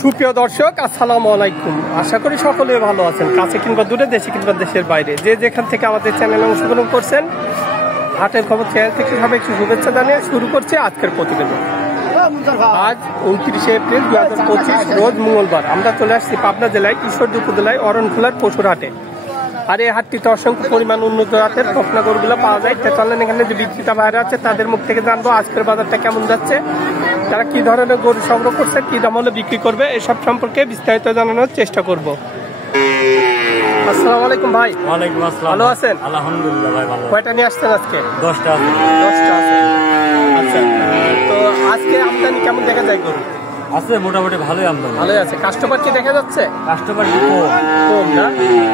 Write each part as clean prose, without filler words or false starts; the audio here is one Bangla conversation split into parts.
সুপ্রিয় দর্শক, আসসালামু আলাইকুম। আশা করি সকলে ভালো আছেন, কাছে কিংবা দূরে, দেশে কিংবা দেশের বাইরে, যে যেখান থেকে আমাদের চ্যানেলে অংশগ্রহণ করছেন। হাটের খবর চ্যানেল থেকে সবাইকে শুভেচ্ছা জানিয়ে শুরু করছে আজকের প্রতিবেদন। আজ 29শে এপ্রিল 2025, রোজ মঙ্গলবার। আমরা চলে আসছি পাবনা জেলায় ঈশ্বরদী উপজেলায় অরণখোলার পশুর হাটে। আর এই হাটটিতে অসংখ্য পরিমাণ উন্নত জাতের বকনা গরুগুলো পাওয়া যায়। চলেন এখানে যে বিক্রেতা ভাইরা আছে তাদের মুখ থেকে জানবো আজকের বাজারটা কেমন যাচ্ছে, তারা কি ধরনের গরু সংগ্রহ করছে, কি দাম হলে বিক্রি করবে, এসব সম্পর্কে বিস্তারিত জানানোর চেষ্টা করব। আসসালামু আলাইকুম ভাই। ওয়ালাইকুম আসসালাম। ভালো আছেন? আলহামদুলিল্লাহ ভাই ভালো। কয়টা নিয়ে আসছেন আজকে? 10টা আছে। 10টা আছে। আচ্ছা, তো আজকে আমদানি কেমন দেখা যায় গরু? আছে মোটামুটি ভালোই আমদানি। ভালোই আছে। কাস্টমার কি দেখা যাচ্ছে? কাস্টমার কম না?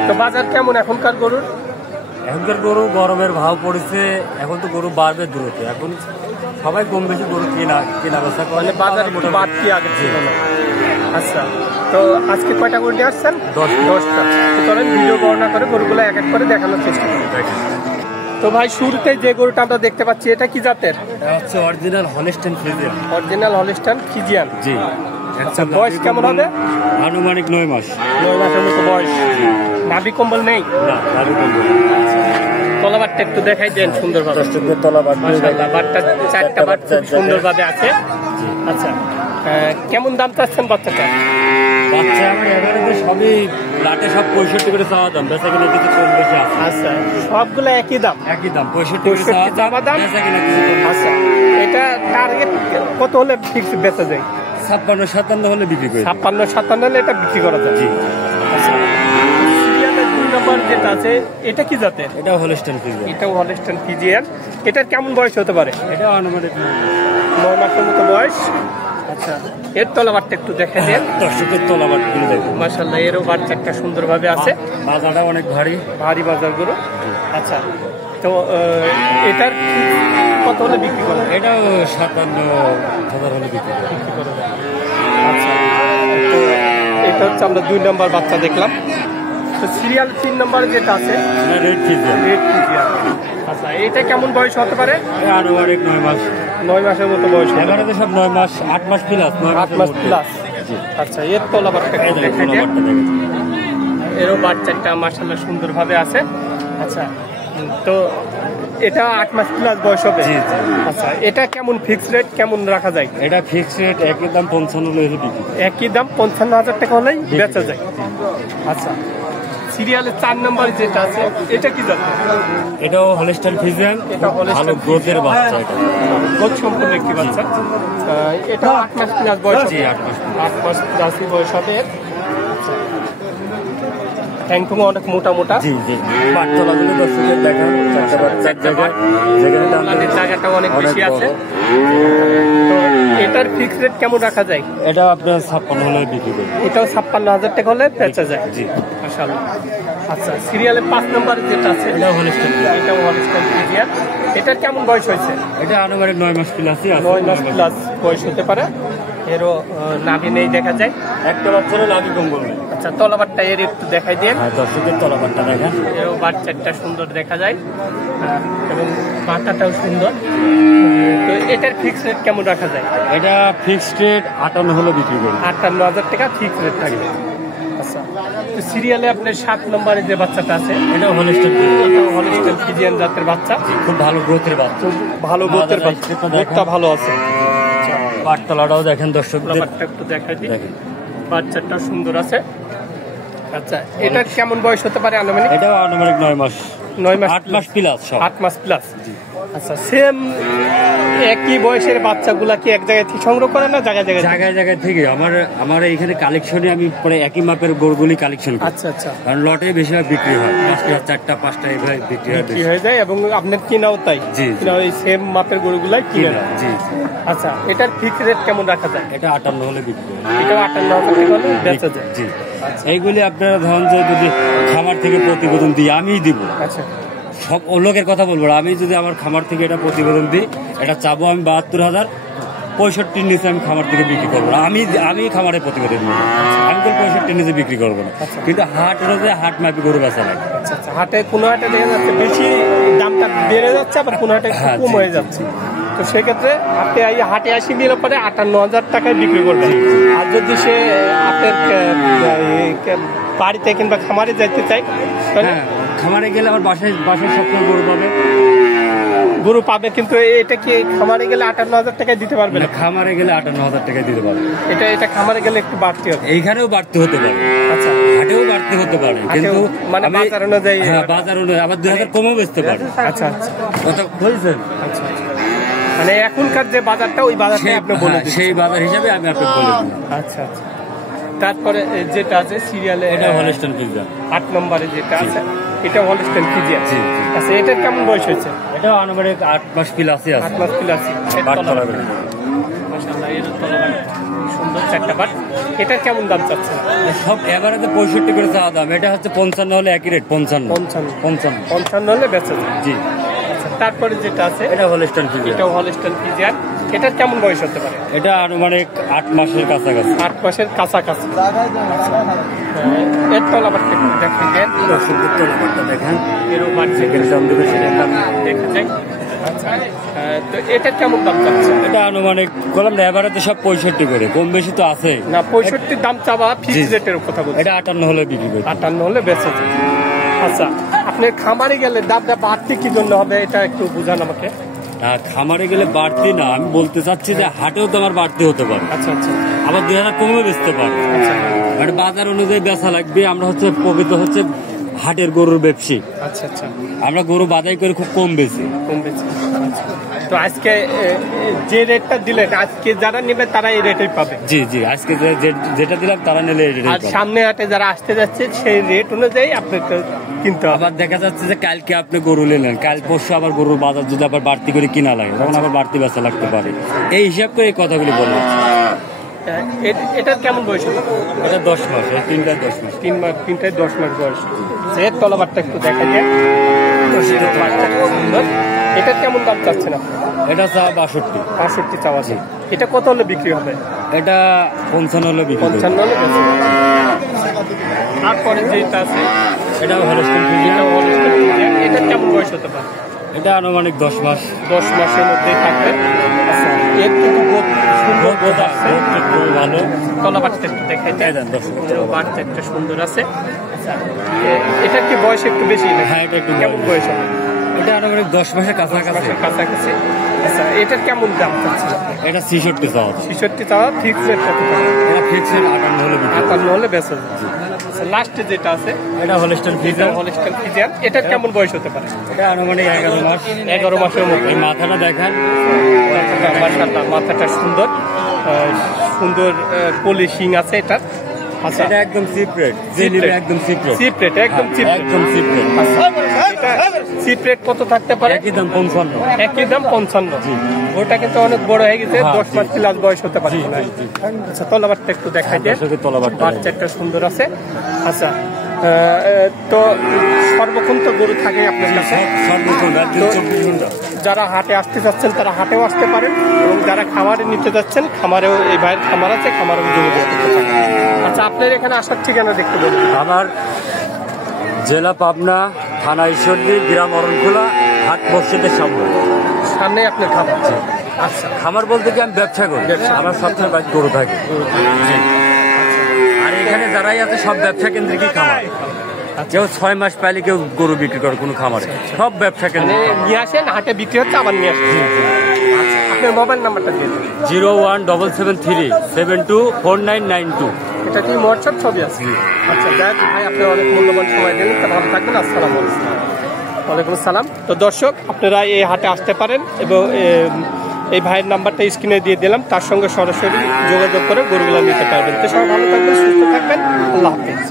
তো বাজার কেমন এখনকার গরুর? এখনকার গরু গরমের ভাव পড়েছে, এখন তো গরু বাড়বে দ্রুত। এখন সবাই কম বেশি গরু কেনা বেচা করে, মানে বাজার একটু বাড়তি আগে ছিল না। আচ্ছা, তো আজকে কয়টা গরু নিয়ে আসছেন? 10টা। চলেন ভিডিও বর্ণনা করে গরুগুলো এক এক করে দেখানোর চেষ্টা করি। তো ভাই, শুরুতে যে গরুটা আমরা দেখতে পাচ্ছি, এটা কি জাতের? হচ্ছে original Holstein Friesian. Original Holstein Friesian. জি। আচ্ছা, বয়স কেমন হবে? আনুমানিক 9 মাস। 9 মাসের মতো বয়স। নাভি কম্বল নেই? না, নাভি কম্বল। তলাবারটা একটু দেখাই দেন সুন্দরভাবে। তলাবার মাশাআল্লাহ, বারটা 4টা বার খুব সুন্দরভাবে আছে। আচ্ছা, কেমন দাম চাচ্ছেন বাচ্চাটা? বাচ্চা আমার এবারে সবই লাটে সব 65 করে চাওয়া দাম, বেচা কিনা কিছু কম বেশি আছে। আচ্ছা, সবগুলো একই দাম? একই দাম, 65 চাওয়া দাম, বেচা কিনা কিছু কম। আচ্ছা, এটা টার্গেট কত হলে ফিক্স বেচা যায়? 56-57 হলে বিক্রি করি। 56-57 হলে এটা বিক্রি করা যায়। জি। আচ্ছা, সিরিয়ালের 2 নম্বর যেটা আছে, এটা কি জাতের? এটাও হলস্টাইন ফ্রিজিয়ান। এটাও হলস্টাইন ফ্রিজিয়ান। এটার কেমন বয়স হতে পারে? এটাও আনুমানিক 9 মাসের মতো বয়স। আচ্ছা, এর তলাবারটা একটু দেখে দেন। দর্শকের তলাবার কিনে দেবো। মাশাআল্লাহ, এরও বাচ্চাটা সুন্দরভাবে আছে। বাজারটা অনেক ভারী বাজার গরু। আচ্ছা, তো এটার কত হলে বিক্রি করা? এটাও 57,000 হলে বিক্রি করা যায়। আচ্ছা, তো এটা হচ্ছে আমরা 2 নম্বর বাচ্চা দেখলাম। তো সিরিয়াল 3 নম্বর যেটা আছে, রেড ফ্রিজিয়ান। Red Friesian. আচ্ছা, এটা কেমন বয়স হতে পারে? আনুমানিক 9 মাস। 9 মাসের মতো বয়স। এখানে তো সব 9 মাস, 8 মাস প্লাস। 8 মাস প্লাস। আচ্ছা, এর তলাবারটা দেখে দেন। এরও বাচ্চাটা মাশাআল্লাহ সুন্দরভাবে আছে। আচ্ছা, তো এটা 8 মাস প্লাস বয়স হবে। জি। আচ্ছা, এটা কেমন ফিক্স রেট কেমন রাখা যায়? এটা ফিক্স রেট একই দাম 55 হলে বিক্রি। একই দাম 55,000 টাকা হলেই বেচা যায়। আচ্ছা, সিরিয়ালের 4 নম্বর যেটা আছে, এটা কি জাত? এটাও হলস্টাইন ফ্রিজিয়ান। ভালো গ্রোথের বাচ্চা। এটা গ্রোথ সম্পূর্ণ একটি বাচ্চা। এটা 8 মাস প্লাস বয়স। জি, 8 মাস। 8 মাস প্লাসই বয়স হবে। ট্যাঙ্কটুং অনেক মোটা মোটা। জি জি। বাচ্চাগুলো দর্শকের দেখান। জায়গাটা অনেক বেশি আছে। তো এটার ফিক্স রেট কেমন রাখা যায়? এটা আপনার 56 হলে বিক্রি করি। এটাও 56,000 টাকা হলে বেচা যায়। জি, মাশাআল্লাহ। আচ্ছা, সিরিয়ালের 5 নম্বর যেটা আছে, এটাও হলস্টাইন। এটাও হলস্টাইন ফ্রিজিয়ান। এটার কেমন বয়স হয়েছে? এটা আনুমানিক 9 মাস প্লাসই আছে। 9 মাস প্লাস বয়স হতে পারে। এরও নাভি নেই দেখা যায়। একটা বাচ্চারও নাভি কম্বল নেই। আচ্ছা, তলাবারটা এর একটু দেখাই দেন। হ্যাঁ, দর্শকের তলাবারটা দেখেন। এরও বাচ্চাটা সুন্দর দেখা যায় এবং মাথাটাও সুন্দর। তো এটার ফিক্স রেট কেমন রাখা যায়? এটা ফিক্সড রেট 58 হলে বিক্রি করি। 58,000 টাকা ফিক্স রেট থাকবে। আচ্ছা, তো সিরিয়ালে আপনার 7 নম্বরে যে বাচ্চাটা আছে, এটাও হলস্টাইন। এটাও হলস্টাইন ফ্রিজিয়ান জাতের বাচ্চা। খুব ভালো গ্রোথের বাচ্চা। খুব ভালো গ্রোথের বাচ্চা, গ্রোথটা ভালো আছে। পাটতলাটাও দেখেন দর্শকদের। বাচ্চাটা একটু দেখাই দিই। বাচ্চাটা সুন্দর আছে। আচ্ছা, এটার কেমন বয়স হতে পারে আনুমানিক? এটাও আনুমানিক 9 মাস। 9 মাস 8 মাস প্লাস সব। 8 মাস প্লাস। আচ্ছা, সেম একই বয়সের বাচ্চাগুলা কি এক জায়গায় থেকে সংগ্রহ করে না জায়গায় জায়গায় থেকে? আমার এইখানে কালেকশনে আমি পরে একই মাপের গরুগুলি কালেকশন করি। আচ্ছা আচ্ছা। কারণ লটে বেশিরভাগ বিক্রি হয়, 5টা 4টা 5টা এইভাবে বিক্রি হয়ে যায় এবং আপনার কিনাও তাই? জি, কিনা ওই সেম মাপের গরুগুলাই কিনে। জি। আচ্ছা, এটার ফিক্স রেট কেমন রাখা যায়? এটা 58 হলে বিক্রি হয়। এটাও 58,000 টাকা হলে বেচা যায়। জি। এইগুলি আপনারা ধরুন যে যদি খামার থেকে প্রতিবেদন দিই, আমিই দিব। আচ্ছা, সব লোকের কথা বলবো না। আমি যদি আমার খামার থেকে এটা প্রতিবেদন দিই, এটা চাবো আমি 72,000, 65 নিচে আমি খামার থেকে বিক্রি করবো না। আমি খামারে প্রতিবেদন দিব। আমি কোনো 65 নিচে বিক্রি করবো না। কিন্তু হাট রোজে হাট মাপি গরু বেচা লাগে। আচ্ছা আচ্ছা। হাটে কোনো হাটে দেখা যাচ্ছে বেশি দামটা বেড়ে যাচ্ছে, আবার কোনো হাটে কম হয়ে যাচ্ছে। তো তো সেক্ষেত্রে আপনি এই হাটে আসি নিলে পরে 58,000 টাকায় বিক্রি করবেন। আর যদি সে আপনার বাড়িতে কিংবা খামারে যাইতে চাই, হ্যাঁ, খামারে গেলে আমার বাসায় সবসময় গরু পাবে, গরু পাবে। কিন্তু এটা কি খামারে গেলে 58,000 টাকায় দিতে পারবে না? খামারে গেলে 58,000 টাকা দিতে পারবে। এটা খামারে গেলে একটু বাড়তি হবে। এইখানেও বাড়তে হতে পারে, আচ্ছা, হাটেও বাড়তে হতে পারে, কিন্তু মানে বাজার অনুযায়ী। হ্যাঁ, বাজার অনুযায়ী আবার 2,000 কমও বেচতে পারে। আচ্ছা আচ্ছা, কথা বলছেন? আচ্ছা, মানে এখনকার যে বাজারটা ওই বাজারটা আপনি বলে দিন, সেই বাজার হিসাবে আমি আপনাকে বলে দিলাম। আচ্ছা আচ্ছা। তারপরে যেটা আছে সিরিয়ালে, এটা হলস্টাইন ফ্রিজিয়ান 8 নম্বরে যেটা আছে, এটা হলস্টাইন ফ্রিজিয়ান। আচ্ছা, এটার কেমন বয়স হয়েছে? এটা আনুমানিক 8 মাস প্লাসই আছে। 8 মাস প্লাস। মাশাআল্লাহ, এর তলাবাট সুন্দর, 4টা বাট। এটার কেমন দাম চাচ্ছেন? সব এভারেজে 65 করে চাওয়া দাম। এটা হচ্ছে 55 হলে একই রেট, 55 হলে বেচা যায়। জি। আচ্ছা, তারপরে যেটা আছে এটা হলস্টাইন ফ্রিজিয়ান। এটাও হলস্টাইন ফ্রিজিয়ান। এটার কেমন বয়স হতে পারে? এটা আনুমানিক 8 মাসের কাছাকাছি। 8 মাসের কাছাকাছি। এর তলাবাটটা একটু দেখেন, তলাবাটটা দেখেন, এরও বাড়ছে, দেখা যায়। আচ্ছা, তো এটা কেমন দাম চাচ্ছে? এটা আনুমানিক করলাম না, এবারে তো সব 65 করে, কম বেশি তো আছে না। 65 দাম চাওয়া, ফিক্স রেটের কথা বলছি। এটা 58 হলে বিক্রি করি। 58 হলে বেঁচে যায়। আচ্ছা, আপনার খামারে গেলে দামটা বাড়তি কি জন্য হবে, এটা একটু বুঝান আমাকে। খামারে গেলে বাড়তি না, আমি বলতে চাচ্ছি যে হাটেও তো আমার বাড়তি হতে পারে। আচ্ছা আচ্ছা, আবার 2,000 কমে বেচতে পারে। আচ্ছা, মানে বাজার অনুযায়ী বেচা লাগবে। আমরা হচ্ছে প্রকৃত হচ্ছে হাটের গরুর ব্যবসায়ী। আচ্ছা আচ্ছা, আমরা গরু বাদাই করে খুব কম বেশি। কম বেশি। আচ্ছা, তো আজকে যে রেটটা দিলেন, আজকে যারা নেবে তারা এই রেটেই পাবে। জি জি, আজকে যেটা দিলাম তারা নিলে এই রেটেই আর পাবে। সামনে হাটে যারা আসতে যাচ্ছে সেই রেট অনুযায়ী আপনাকে কিনতে হবে। আবার দেখা যাচ্ছে যে কালকে আপনি গরু নিলেন, কাল পরশু আবার গরুর বাজার যদি আবার বাড়তি করে কিনা লাগে, তখন আবার বাড়তি বেচা লাগতে পারে। এই হিসাব করে এই কথাগুলি বললাম। এটার কেমন বয়স হলো? এটা 10 মাস, এই তিনটায় 10 মাস। 3টায় 10 মাস বয়স। এর তলাবারটা একটু দেখা যায়, সুন্দর। এটার কেমন দাম চাচ্ছেন আপনি? এটা চা 62। 65 চাওয়া আছে। এটা কত হলে বিক্রি হবে? এটা 55 হলে বিক্রি করি। 55 হলে বেশি। তারপরে যেটা আছে এটা হলস্টাইন ফ্রিজিয়ান। এটার কেমন বয়স হতে পারে? এটা আনুমানিক 10 মাস। 10 মাসের মধ্যেই থাকবে। আচ্ছা, এর কিন্তু সুন্দর বোধ আছে, ভালো। তলাবারটা একটু দেখাই যায়, বারটা একটা সুন্দর আছে। আচ্ছা, এটা কি বয়স একটু বেশি? হ্যাঁ, এটা একটু কেমন বয়স হবে? এটা আনুমানিক 10 মাসের কাছাকাছি। কাছাকাছি। আচ্ছা, এটার কেমন দাম চাচ্ছে? এটা 66 চাওয়া। 66 চাওয়া। ফিক্স রেট কত? এটা ফিক্স রেট 58 হলে বিক্রি করি। 58 হলে বেচা যাচ্ছে। আচ্ছা, লাস্টে যেটা আছে এটা হলস্টাইন ফ্রিজিয়ান। Holstein Friesian. এটার কেমন বয়স হতে পারে? এটা আনুমানিক 11 মাস। 11 মাসের মতো। এই মাথাটা দেখেন, মাশাআল্লাহ, মাথাটা সুন্দর, সুন্দর পলিশিং আছে এটা। আচ্ছা, এটা একদম সিপ্রেট, যে নিবে একদম সিপ্রেট। সিপ্রেট, একদম সিপ্রেট। একদম সিপ্রেট। এটা সিপ্রেট কত থাকতে পারে? একই দাম 55। একই দাম 55। ওটা কিন্তু অনেক বড় হয়ে গেছে, 10 মাস প্লাস বয়স হতে পারে। আচ্ছা, তলাবারটা একটু দেখাই দিয়ে। বাচ্চাটা সুন্দর আছে। আচ্ছা, তো সর্বক্ষণ তো গরু থাকে আপনার কাছে? যারা হাটে আসতে যাচ্ছেন তারা হাটেও আসতে পারেন, এবং যারা খামারে নিতে যাচ্ছেন খামারেও, এই ভাইয়ের খামার আছে, খামারেও যোগাযোগ করতে পারেন। আচ্ছা, আপনার এখানে আসার ঠিকানা দেখতে বলুন। আমার জেলা পাবনা, থানা ঈশ্বরদী, গ্রাম অরণখোলা, হাট মসজিদের সামনে আপনার খামার। আচ্ছা, খামার বলতে কি আমি ব্যবসা করি, আমার সবসময় বাড়ি গরু থাকে। আর এখানে যারাই আছে সব ব্যবসা কেন্দ্রিকই খামার। কেউ 6 মাস পাইলে কেউ গরু বিক্রি করে কোনো খামারে, সব ব্যবসা কেন্দ্র। নিয়ে আসেন, হাটে বিক্রি হচ্ছে, আবার নিয়ে আসেন। আচ্ছা, আপনার মোবাইল নাম্বারটা দিয়ে দিন। 01773724992। এটা কি হোয়াটসঅ্যাপ ছবি আছে? আচ্ছা, যাই হোক ভাই, আপনি অনেক মূল্যবান সময় দিলেন, তা ভালো থাকবেন। আসসালামু আলাইকুম। ওয়ালাইকুম আসসালাম। তো দর্শক, আপনারা এই হাটে আসতে পারেন, এবং এই ভাইয়ের নাম্বারটা স্ক্রিনে দিয়ে দিলাম, তার সঙ্গে সরাসরি যোগাযোগ করে গরুগুলো নিতে পারবেন। তো সবাই ভালো থাকবেন, সুস্থ থাকবেন। আল্লাহ হাফেজ।